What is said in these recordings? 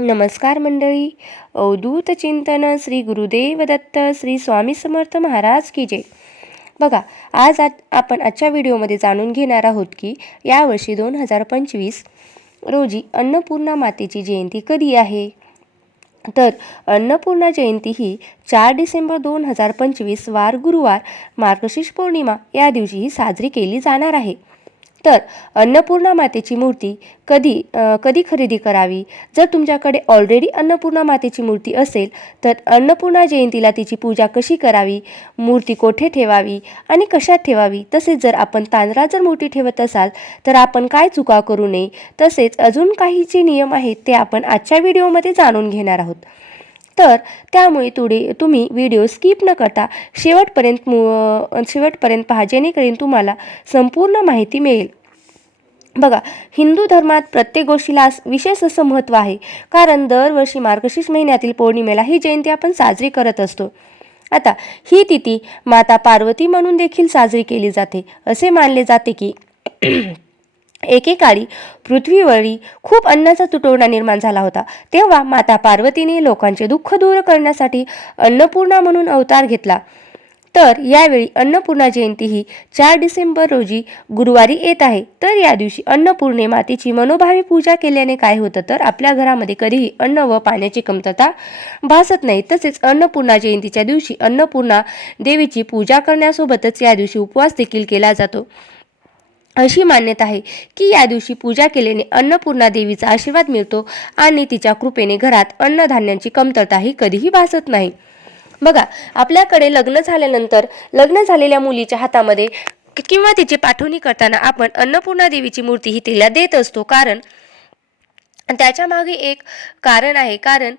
नमस्कार मंडळी. अवधूत चिंतन श्री गुरुदेव दत्त श्री स्वामी समर्थ महाराज की जय. बघा आज आ आपण आजच्या व्हिडिओमध्ये जाणून घेणार आहोत की यावर्षी दोन हजार पंचवीस रोजी अन्नपूर्णा मातेची जयंती कधी आहे? तर अन्नपूर्णा जयंती ही चार डिसेंबर दोन हजार पंचवीस वार गुरुवार मार्गशीर्ष पौर्णिमा या दिवशी ही साजरी केली जाणार आहे. तर अन्नपूर्णा मातेची मूर्ती कधी कधी खरेदी करावी? जर तुमच्याकडे ऑलरेडी अन्नपूर्णा मातेची मूर्ती असेल तर अन्नपूर्णा जयंतीला तिची पूजा कशी करावी? मूर्ती कोठे ठेवावी आणि कशात ठेवावी? तसेच जर आपण तांदळा जर मूर्ती ठेवत असाल तर आपण काय चुका करू नये? तसेच अजून काही जे नियम आहेत ते आपण आजच्या व्हिडिओमध्ये जाणून घेणार आहोत. तर त्यामुळे तुडे तुम्ही व्हिडिओ स्किप न करता शेवटपर्यंत मु शेवटपर्यंत पहा जेणेकरून तुम्हाला संपूर्ण माहिती मिळेल. बघा हिंदू धर्मात प्रत्येक गोष्टीला विशेष असं महत्त्व आहे. कारण दरवर्षी मार्गशीर्ष महिन्यातील पौर्णिमेला ही जयंती आपण साजरी करत असतो. आता ही तिथी माता पार्वती म्हणून देखील साजरी केली जाते. असे मानले जाते की एकेकाळी पृथ्वीवरी खूप अन्नाचा तुटवडा निर्माण झाला होता. तेव्हा माता पार्वतीने लोकांचे दुःख दूर करण्यासाठी अन्नपूर्णा म्हणून अवतार घेतला. तर यावेळी अन्नपूर्णा जयंती ही चार डिसेंबर रोजी गुरुवारी येत आहे. तर या दिवशी अन्नपूर्णे मातेची मनोभावी पूजा केल्याने काय होतं? तर आपल्या घरामध्ये कधीही अन्न व पाण्याची कमतरता भासत नाही. तसेच अन्नपूर्णा जयंतीच्या दिवशी अन्नपूर्णा देवीची पूजा करण्यासोबतच या दिवशी उपवास देखील केला जातो. अशी मान्यता आहे की या दिवशी पूजा केल्याने अन्नपूर्णा देवीचा आशीर्वाद मिळतो आणि तिच्या कृपेने घरात अन्नधान्यांची कमतरताही कधीही भासत नाही. बघा आपल्याकडे लग्न झाल्यानंतर लग्न झालेल्या मुलीच्या हातामध्ये किंवा तिची पाठवणी करताना आपण अन्नपूर्णा देवीची मूर्ती ही तिला देत असतो. कारण त्याच्यामागे एक कारण आहे. कारण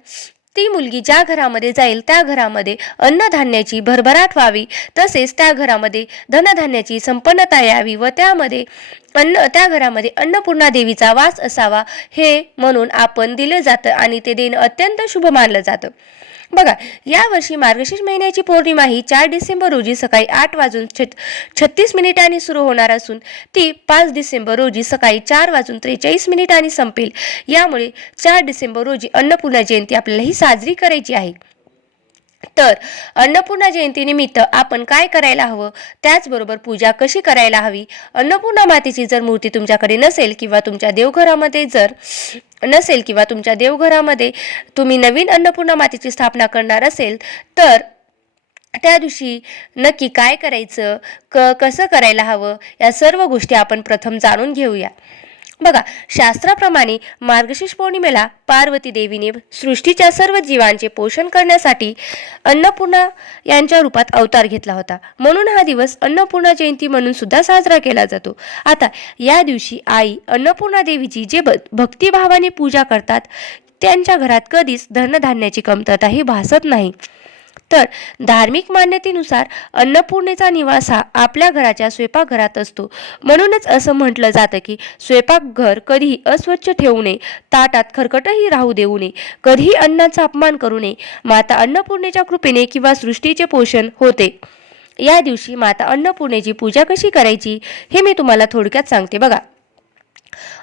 ती मुलगी ज्या घरामध्ये जाईल त्या घरामध्ये अन्नधान्याची भरभराट व्हावी. तसेच त्या घरामध्ये धनधान्याची संपन्नता यावी व त्यामध्ये अन्न त्या घरामध्ये अन्नपूर्णा देवीचा वास असावा हे म्हणून आपण दिलं जातं आणि ते देणं अत्यंत शुभ मानलं जातं. बघा यावर्षी मार्गशीर्ष महिन्याची पौर्णिमा ही चार डिसेंबर रोजी सकाळी आठ वाजून छत छत्तीस मिनिटांनी सुरू होणार असून ती पाच डिसेंबर रोजी सकाळी चार वाजून त्रेचाळीस मिनिटांनी संपेल. यामुळे चार डिसेंबर रोजी अन्नपूर्णा जयंती आपल्याला ही साजरी करायची आहे. तर अन्नपूर्णा जयंतीनिमित्त आपण काय करायला हवं? त्याचबरोबर पूजा कशी करायला हवी? अन्नपूर्णा मातेची जर मूर्ती तुमच्याकडे नसेल किंवा तुमच्या देवघरामध्ये जर नसेल किंवा तुमच्या देवघरामध्ये तुम्ही नवीन अन्नपूर्णा मातेची स्थापना करणार असेल तर त्या दिवशी नक्की काय करायचं? क कसं करायला हवं? या सर्व गोष्टी आपण प्रथम जाणून घेऊया. बघा शास्त्राप्रमाणे मार्गशीर्ष पौर्णिमेला पार्वती देवीने सृष्टीच्या सर्व जीवांचे पोषण करण्यासाठी अन्नपूर्णा यांच्या रूपात अवतार घेतला होता. म्हणून हा दिवस अन्नपूर्णा जयंती म्हणून सुद्धा साजरा केला जातो. आता या दिवशी आई अन्नपूर्णा देवीची जे भक्तिभावाने पूजा करतात त्यांच्या घरात कधीच धनधान्याची कमतरता ही भासत नाही. तर धार्मिक मान्यतेनुसार अन्नपूर्णेचा निवास हा आपल्या घराच्या स्वयंपाकघरात असतो. म्हणूनच असं म्हटलं जातं की स्वयंपाकघर कधीही अस्वच्छ ठेवू नये ताटात खरकटही राहू देऊ नये कधीही अन्नाचा अपमान करू नये. माता अन्नपूर्णेच्या कृपेने किंवा सृष्टीचे पोषण होते. या दिवशी माता अन्नपूर्णेची पूजा कशी करायची हे मी तुम्हाला थोडक्यात सांगते. बघा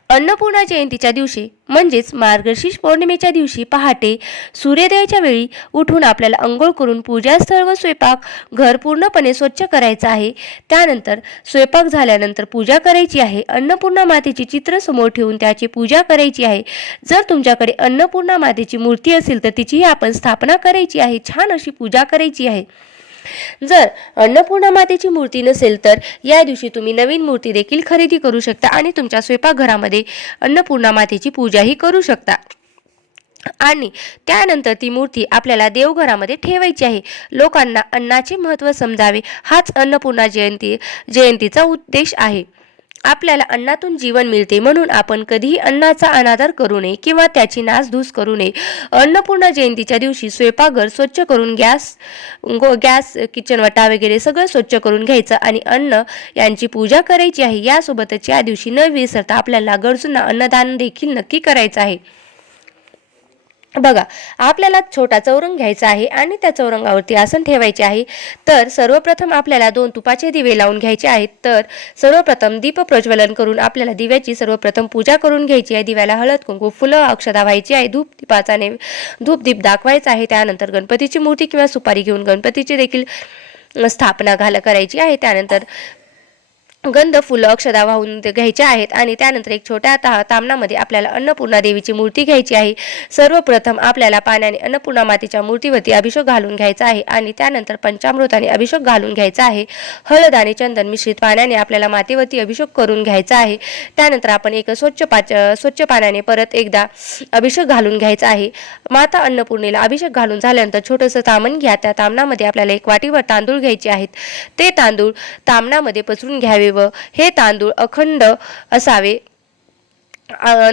अन्नपूर्णा जयंतीच्या दिवशी म्हणजेच मार्गशीर्ष पौर्णिमेच्या दिवशी पहाटे सूर्योदयाच्या वेळी उठून आपल्याला अंघोळ करून पूजास्थळ व स्वयंपाक घर पूर्णपणे स्वच्छ करायचं आहे. त्यानंतर स्वयंपाक झाल्यानंतर पूजा करायची आहे. अन्नपूर्णा मातेची चित्र समोर ठेवून त्याची पूजा करायची आहे. जर तुमच्याकडे अन्नपूर्णा मातेची मूर्ती असेल तर तिचीही आपण स्थापना करायची आहे. छान अशी पूजा करायची आहे. जर अन्नपूर्णा मातेची मूर्ती नसेल तर या दिवशी तुम्ही नवीन मूर्ती देखील खरेदी करू शकता आणि तुमच्या स्वयंपाकघरामध्ये अन्नपूर्णा मातेची पूजाही करू शकता. आणि त्यानंतर ती मूर्ती आपल्याला देवघरामध्ये ठेवायची आहे. लोकांना अन्नाचे महत्त्व समजावे हाच अन्नपूर्णा जयंती जयंतीचा उद्देश आहे. आपल्याला अन्नातून जीवन मिळते म्हणून आपण कधीही अन्नाचा अनादर करू नये किंवा त्याची नासधूस करू नये. अन्नपूर्णा जयंतीच्या दिवशी स्वयंपाकघर स्वच्छ करून गॅस गो गॅस किचन वटा वगैरे सगळं स्वच्छ करून घ्यायचं आणि अन्न यांची पूजा करायची आहे. यासोबतच या दिवशी न विसरता आपल्याला गरजूंना अन्नदान देखील नक्की करायचं आहे. बघा आपल्याला छोटा चौरंग घ्यायचा आहे आणि त्या चौरंगावरती आसन ठेवायचे आहे. तर सर्वप्रथम आपल्याला दोन तुपाचे दिवे लावून घ्यायचे आहेत. तर सर्वप्रथम दीप प्रज्वलन करून आपल्याला दिव्याची सर्वप्रथम पूजा करून घ्यायची आहे. दिव्याला हळद कुंकू फुलं अक्षदा व्हायची आहे. धूप दीपाचा ने धूप दीप दाखवायचा आहे. त्यानंतर गणपतीची मूर्ती किंवा सुपारी घेऊन गणपतीची देखील स्थापना घाल करायची आहे. त्यानंतर गंध फुलं अक्षदा वाहून घ्यायचे आहेत आणि त्यानंतर एक छोट्या ता तामणामध्ये आपल्याला अन्नपूर्णा देवीची मूर्ती घ्यायची आहे. सर्वप्रथम आपल्याला पाण्याने अन्नपूर्णा मातेच्या मूर्तीवरती अभिषेक घालून घ्यायचा आहे आणि त्यानंतर पंचामृताने अभिषेक घालून घ्यायचा आहे. हळद आणि चंदन मिश्रित पाण्याने आपल्याला मातेवरती अभिषेक करून घ्यायचा आहे. त्यानंतर आपण एक स्वच्छ पाच स्वच्छ पाण्याने परत एकदा अभिषेक घालून घ्यायचा आहे. माता अन्नपूर्णेला अभिषेक घालून झाल्यानंतर छोटंसं तामण घ्या. त्या तामणामध्ये आपल्याला एक वाटीवर तांदूळ घ्यायचे आहेत. ते तांदूळ तामणामध्ये पसरून घ्यावे व हे तांदूळ अखंड असावे.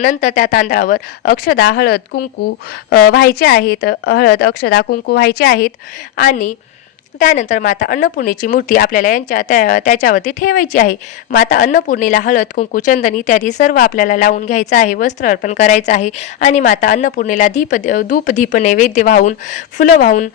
नंतर त्या तांदळावर अक्षदा हळद कुंकू व्हायचे आहेत. हळद अक्षदा कुंकू व्हायचे आहेत आणि त्यानंतर माता अन्नपूर्णेची मूर्ती आपल्याला यांच्या त्या त्याच्यावरती ठेवायची आहे. माता अन्नपूर्णेला हळद कुंकू चंदन इत्यादी सर्व आपल्याला लावून घ्यायचं आहे वस्त्र अर्पण करायचं आहे आणि माता अन्नपूर्णेला धीप धूप दीप नैवेद्य वाहून फुलं वाहून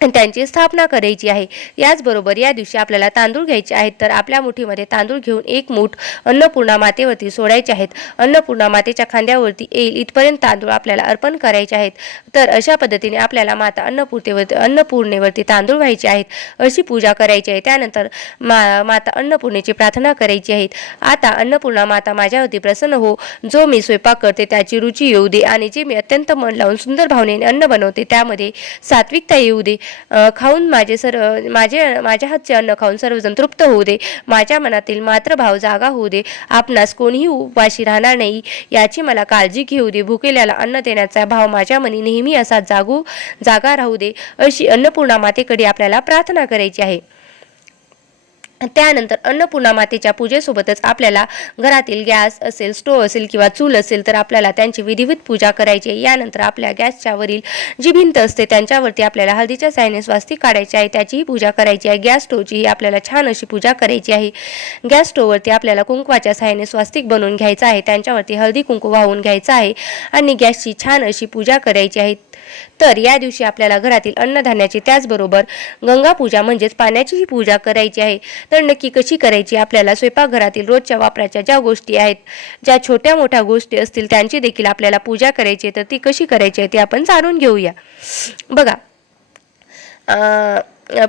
त्यांची स्थापना करायची आहे. याचबरोबर या दिवशी आपल्याला तांदूळ घ्यायचे आहेत तर आपल्या मुठीमध्ये तांदूळ घेऊन एक मूठ अन्नपूर्णा मातेवरती सोडायचे आहेत. अन्नपूर्णा मातेच्या खांद्यावरती येईल इथपर्यंत तांदूळ आपल्याला अर्पण करायचे आहेत. तर अशा पद्धतीने आपल्याला माता अन्नपूर्तेवरती अन्नपूर्णेवरती तांदूळ व्हायचे आहेत. अशी पूजा करायची आहे. त्यानंतर मा माता अन्नपूर्णेची प्रार्थना करायची आहेत आता अन्नपूर्णा माता माझ्यावरती प्रसन्न हो. जो मी स्वयंपाक करते त्याची रुची येऊ दे आणि जे मी अत्यंत मन लावून सुंदर भावनेने अन्न बनवते त्यामध्ये सात्विकता येऊ दे. खाऊन माझे सर्व माझे माझ्या हातचे अन्न खाऊन सर्वजण तृप्त होऊ दे. माझ्या मनातील मातृभाव जागा होऊ दे. आपणास कोणीही उपाशी राहणार नाही. याची मला काळजी घेऊ दे. भुकेल्याला अन्न देण्याचा भाव माझ्या मनी नेहमी असा जागू जागा राहू दे. अशी अन्नपूर्णा मातेकडे आपल्याला प्रार्थना करायची आहे. त्यानंतर अन्नपूर्णा मातेच्या पूजेसोबतच आपल्याला घरातील गॅस असेल स्टोव असेल किंवा चूल असेल तर आपल्याला त्यांची विधिवत पूजा करायची आहे. यानंतर आपल्या गॅसच्या वरील जी भिंत असते त्यांच्यावरती आपल्याला हळदीच्या सायने स्वास्तिक काढायचे आहे. त्याचीही पूजा करायची आहे. गॅस स्टोवचीही आपल्याला छान अशी पूजा करायची आहे. गॅस स्टोववरती आपल्याला कुंकवाच्या साह्याने स्वास्तिक बनवून घ्यायचं आहे. त्यांच्यावरती हळदी कुंकू वाहून घ्यायचं आहे आणि गॅसची छान अशी पूजा करायची आहे. तर या दिवशी आपल्याला घरातील अन्नधान्याची त्याचबरोबर गंगा पूजा म्हणजेच पाण्याचीही पूजा करायची आहे. तर नक्की कशी करायची? आपल्याला स्वयंपाकघरातील रोजच्या वापराच्या ज्या गोष्टी आहेत ज्या छोट्या मोठ्या गोष्टी असतील त्यांची देखील आपल्याला पूजा करायची आहे तर ती कशी करायची आहे ती आपण जाणून घेऊया. बघा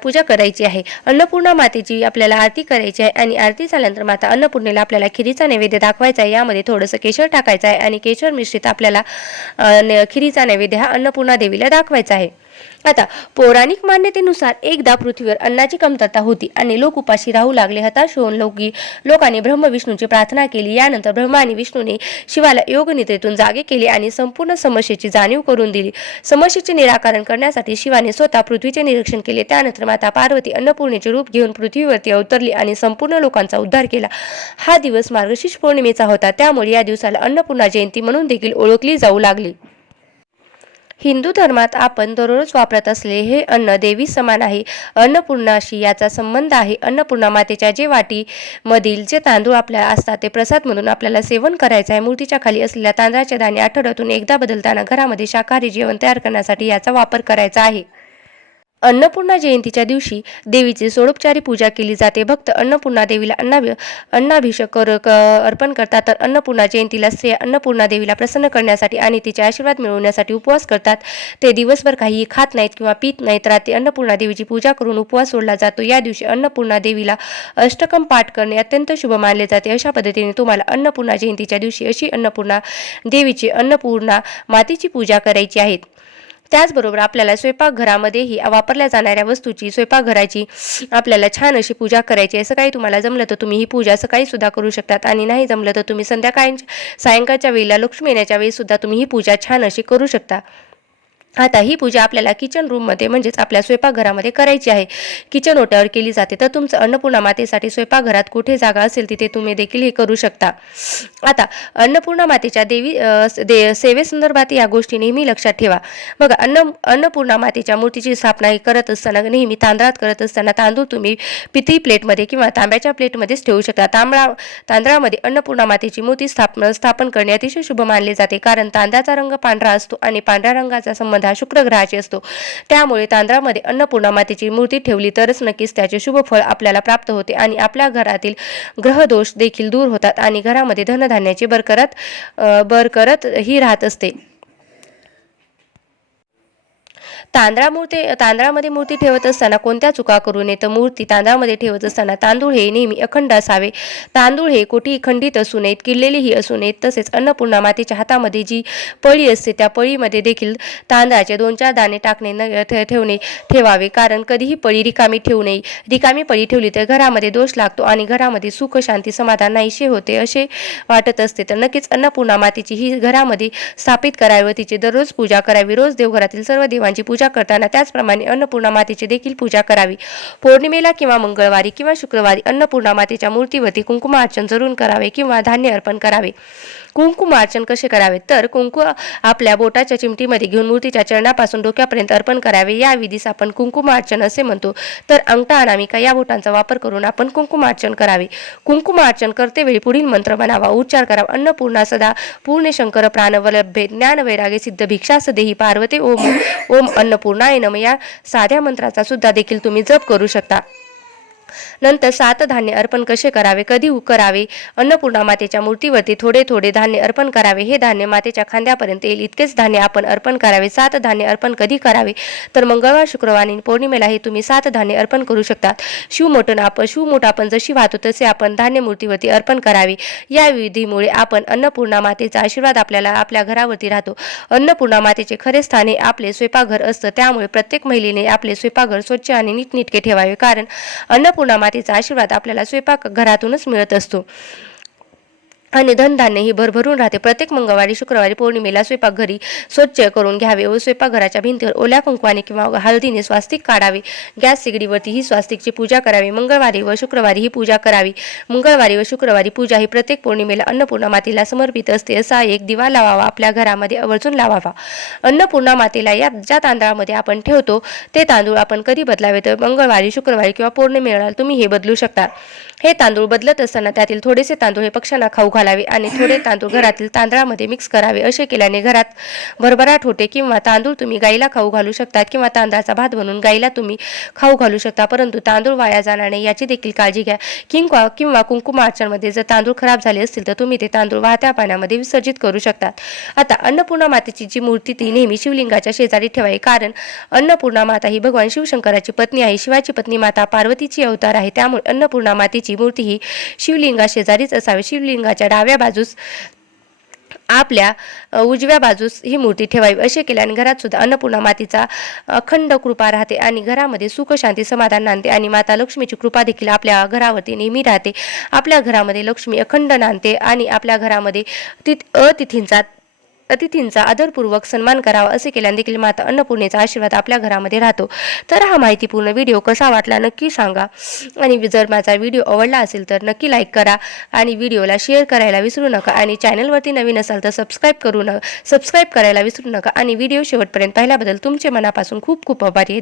पूजा करायची आहे. अन्नपूर्णा मातेची आपल्याला आरती करायची आहे आणि आरती झाल्यानंतर माता अन्नपूर्णेला आपल्याला खिरीचा नैवेद्य दाखवायचा आहे. यामध्ये थोडंसं केशर टाकायचं आहे आणि केशर मिश्रित आपल्याला न- खिरीचा नैवेद्य हा अन्नपूर्णा देवीला दाखवायचा आहे. आता पौराणिक मान्यतेनुसार एकदा पृथ्वीवर अन्नाची कमतरता होती आणि लोक उपाशी राहू लागले. हताश होऊन लोकी लोकांनी ब्रह्मविष्णूची प्रार्थना केली. यानंतर ब्रह्मा आणि विष्णूने शिवाला योगनिद्रेतून जागे केले आणि संपूर्ण समस्येची जाणीव करून दिली. समस्येचे निराकरण करण्यासाठी शिवाने स्वतः पृथ्वीचे निरीक्षण केले. त्यानंतर माता पार्वती अन्नपूर्णेचे रूप घेऊन पृथ्वीवरती अवतरली आणि संपूर्ण लोकांचा उद्धार केला. हा दिवस मार्गशीर्ष पौर्णिमेचा होता. त्यामुळे या दिवसाला अन्नपूर्णा जयंती म्हणून देखील ओळखली जाऊ लागली. हिंदू धर्मात आपण दररोज वापरत असलेले हे अन्न देवी समान आहे. अन्नपूर्णाशी याचा संबंध आहे. अन्नपूर्णा मातेच्या जे वाटी मधील जे तांदूळ आपल्याला असतात ते प्रसाद म्हणून आपल्याला सेवन करायचं आहे. मूर्तीच्या खाली असलेल्या तांदळाचे दाणे आठवड्यातून एकदा बदलताना घरामध्ये शाकाहारी जेवण तयार करण्यासाठी याचा वापर करायचा आहे. अन्नपूर्णा जयंतीच्या दिवशी देवीची सोडोपचारी पूजा केली जाते. भक्त अन्नपूर्णा देवीला अन्नाभि अन्नाभिषेक कर क- अर्पण करतात. तर अन्नपूर्णा जयंतीला स्त्रिया अन्नपूर्णा देवीला प्रसन्न करण्यासाठी आणि तिचे आशीर्वाद मिळवण्यासाठी उपवास करतात. ते दिवसभर काहीही खात नाहीत किंवा पित नाहीत. रात्री अन्नपूर्णा देवीची पूजा करून उपवास सोडला जातो. या दिवशी अन्नपूर्णा देवीला अष्टकम पाठ करणे अत्यंत शुभ मानले जाते. अशा पद्धतीने तुम्हाला अन्नपूर्णा जयंतीच्या दिवशी अशी अन्नपूर्णा देवीची अन्नपूर्णा मातेची पूजा करायची आहे. त्याचबरोबर आपल्याला स्वयंपाकघरामध्येही वापरल्या जाणाऱ्या वस्तूची स्वयंपाकघराची आपल्याला छान अशी पूजा करायची. असं काही तुम्हाला जमलं तर तुम्ही ही पूजा सकाळी सुद्धा करू शकतात. आणि नाही जमलं तर तुम्ही संध्याकाळी सायंकाळच्या वेळेला लक्ष्मी येण्याच्या वेळी सुद्धा तुम्ही ही पूजा छान अशी करू शकता. आता ही पूजा आपल्याला किचन रूममध्ये म्हणजेच आपल्या स्वयंपाकघरामध्ये करायची आहे. किचन ओट्यावर केली जाते. तर तुमचं अन्नपूर्णा मातेसाठी स्वयंपाकघरात कुठे जागा असेल तिथे तुम्ही देखील हे करू शकता. आता अन्नपूर्णा मातेच्या देवी स- दे सेवेसंदर्भात या गोष्टी नेहमी लक्षात ठेवा. बघा अन्न अन्नपूर्णा मातेच्या मूर्तीची स्थापना ही करत असताना नेहमी तांदळात करत असताना तांदूळ तुम्ही पितळी प्लेटमध्ये किंवा तांब्याच्या प्लेटमध्येच ठेवू शकता. तांबळा तांदळामध्ये अन्नपूर्णा मातेची मूर्ती स्थापन स्थापन करणे अतिशय शुभ मानले जाते. कारण तांदळाचा रंग पांढरा असतो आणि पांढऱ्या रंगाचा संबंध हा शुक्र ग्रहाची असतो. त्यामुळे तांदळामध्ये अन्नपूर्णा मातेची मूर्ती ठेवली तरच नक्कीच त्याचे शुभ फळ आपल्याला प्राप्त होते आणि आपल्या घरातील ग्रहदोष देखील दूर होतात आणि घरामध्ये धनधान्याची बरकरत बरकरत ही राहत असते. तांदळा मूर्ती तांदळामध्ये मूर्ती ठेवत असताना कोणत्या चुका करू नये? तर मूर्ती तांदळामध्ये ठेवत असताना तांदूळ हे नेहमी अखंड असावे. तांदूळ हे कोठेही खंडित असू नयेत किडलेलेही असू नयेत. तसेच अन्नपूर्णा मातेच्या हातामध्ये जी पळी असते त्या पळीमध्ये देखील तांदळाचे दोन चार दाणे टाकणे न ठेवणे ठेवावे. कारण कधीही पळी रिकामी ठेवू नये. रिकामी पळी ठेवली तर घरामध्ये दोष लागतो आणि घरामध्ये सुख शांती समाधान नाहीसे होते असे वाटत असते. तर नक्कीच अन्नपूर्णा मातेची ही घरामध्ये स्थापित करावी व तिची दररोज पूजा करावी. रोज देवघरातील सर्व देवांची पूजा करताना त्याचप्रमाणे अन्नपूर्णा मातेची देखील पूजा करावी. पौर्णिमेला किंवा मंगळवारी किंवा शुक्रवारी अन्नपूर्णा मातेच्या मूर्तीवरती कुंकुमार्चन जरूर करावे किंवा धान्य अर्पण करावे. कुंकुमार्चन कसे करावे? तर कुंकू आपल्या बोटाच्या चिमटीमध्ये घेऊन मूर्तीच्या चरणापासून डोक्यापर्यंत अर्पण करावे. या विधीस आपण कुंकुमार्चन असे म्हणतो. तर अंगठा अनामिका या बोटांचा वापर करून आपण कुंकुमार्चन करावे. कुंकुमार्चन करतेवेळी पुढील मंत्र म्हणावा. उच्चार करावा. अन्नपूर्णा सदा पूर्ण शंकर प्राणवलभ्ये ज्ञान वैरागे सिद्ध भिक्षास देही पार्वते ओम ओम अन्नपूर्णाय नम. या साध्या मंत्राचा सुद्धा देखील तुम्ही जप करू शकता. नंतर सात धान्य अर्पण कसे करावे कधी करावे? अन्नपूर्णा मातेच्या मूर्तीवरती थोडे थोडे धान्य अर्पण करावे. हे धान्य मातेच्या खांद्यापर्यंत येईल. इतकेच धान्य आपण अर्पण करावे. सात धान्य अर्पण कधी करावे? तर मंगळवार शुक्रवार आणि पौर्णिमेला हे तुम्ही सात धान्य अर्पण करू शकतात. शिवमोठण आपण शिवमोठ आपण जशी वाहतो तसे आपण धान्य मूर्तीवरती अर्पण करावे. या विधीमुळे आपण अन्नपूर्णा मातेचा आशीर्वाद आपल्याला आपल्या घरावरती राहतो. अन्नपूर्णा मातेचे खरे स्थान हे आपले स्वयंपाकघर असतं. त्यामुळे प्रत्येक महिलेने आपले स्वयंपाकघर स्वच्छ आणि नीटनिटके ठेवावे. कारण अन्नपूर्णा मातेचा आशीर्वाद आपल्याला स्वयंपाक घरातूनच मिळत असतो. आणि धनधान्यही भरभरून राहते. प्रत्येक मंगळवारी शुक्रवारी पौर्णिमेला स्वयंपाकघरी स्वच्छ करून घ्यावे व स्वयंपाकघराच्या भिंतीवर ओल्या कुंकवाने किंवा हळदीने स्वास्तिक काढावे. गॅस सिगडीवरती ही स्वास्तिकची पूजा करावी. मंगळवारी व शुक्रवारी ही पूजा करावी. मंगळवारी व शुक्रवारी पूजा ही प्रत्येक पौर्णिमेला अन्नपूर्णा मातेला समर्पित असते. असा एक दिवा लावावा आपल्या घरामध्ये आवर्जून लावावा. अन्नपूर्णा मातेला या ज्या तांदळामध्ये आपण ठेवतो ते तांदूळ आपण कधी बदलावे? तर मंगळवारी शुक्रवारी किंवा पौर्णिमेला तुम्ही हे बदलू शकता. हे तांदूळ बदलत असताना त्यातील थोडेसे तांदूळ हे पक्ष्यांना खाऊ घालावे आणि थोडे तांदूळ घरातील तांदळामध्ये मिक्स करावे. असे केल्याने घरात भरभराट होते किंवा तांदूळ तुम्ही गाईला खाऊ घालू शकतात किंवा तांदळाचा भात बनवून गाईला तुम्ही खाऊ घालू शकता. परंतु तांदूळ वाया जाणार नाही याची देखील काळजी घ्या. किंवा किंवा कुंकुमार्चनमध्ये जर तांदूळ खराब झाले असतील तर तुम्ही ते तांदूळ वाहत्या पाण्यामध्ये विसर्जित करू शकतात. आता अन्नपूर्णा मातेची जी मूर्ती ती नेहमी शिवलिंगाच्या शेजारी ठेवावी. कारण अन्नपूर्णा माता ही भगवान शिवशंकराची पत्नी आहे. शिवाची पत्नी माता पार्वतीची अवतार आहे. त्यामुळे अन्नपूर्णा मातेची मूर्ती ही शिवलिंगा शेजारीच असावी. शिवलिंगाच्या डाव्या बाजूस आपल्या उजव्या बाजूस ही मूर्ती ठेवावी असे केल्याने घरात सुद्धा अन्नपूर्णा मातेचा अखंड कृपा राहते आणि घरामध्ये सुख शांती समाधान नांदते आणि माता लक्ष्मीची कृपा देखील आपल्या घरावरती नेहमी राहते. आपल्या घरामध्ये लक्ष्मी अखंड नांदते आणि आपल्या घरामध्ये तिथ अतिथींचा अतिथींचा आदरपूर्वक सन्मान करावा असे केल्याने देखील माता अन्नपूर्णेचा आशीर्वाद आपल्या घरामध्ये राहतो. तर हा माहितीपूर्ण व्हिडिओ कसा वाटला नक्की सांगा. आणि जर माझा व्हिडिओ आवडला असेल तर नक्की लाईक करा आणि व्हिडिओला शेअर करायला विसरू नका आणि चॅनलवरती नवीन असाल तर सबस्क्राईब करू न सबस्क्राईब करायला विसरू नका. आणि व्हिडिओ शेवटपर्यंत पाहिल्याबद्दल तुमचे मनापासून खूप खूप आभारी आहे.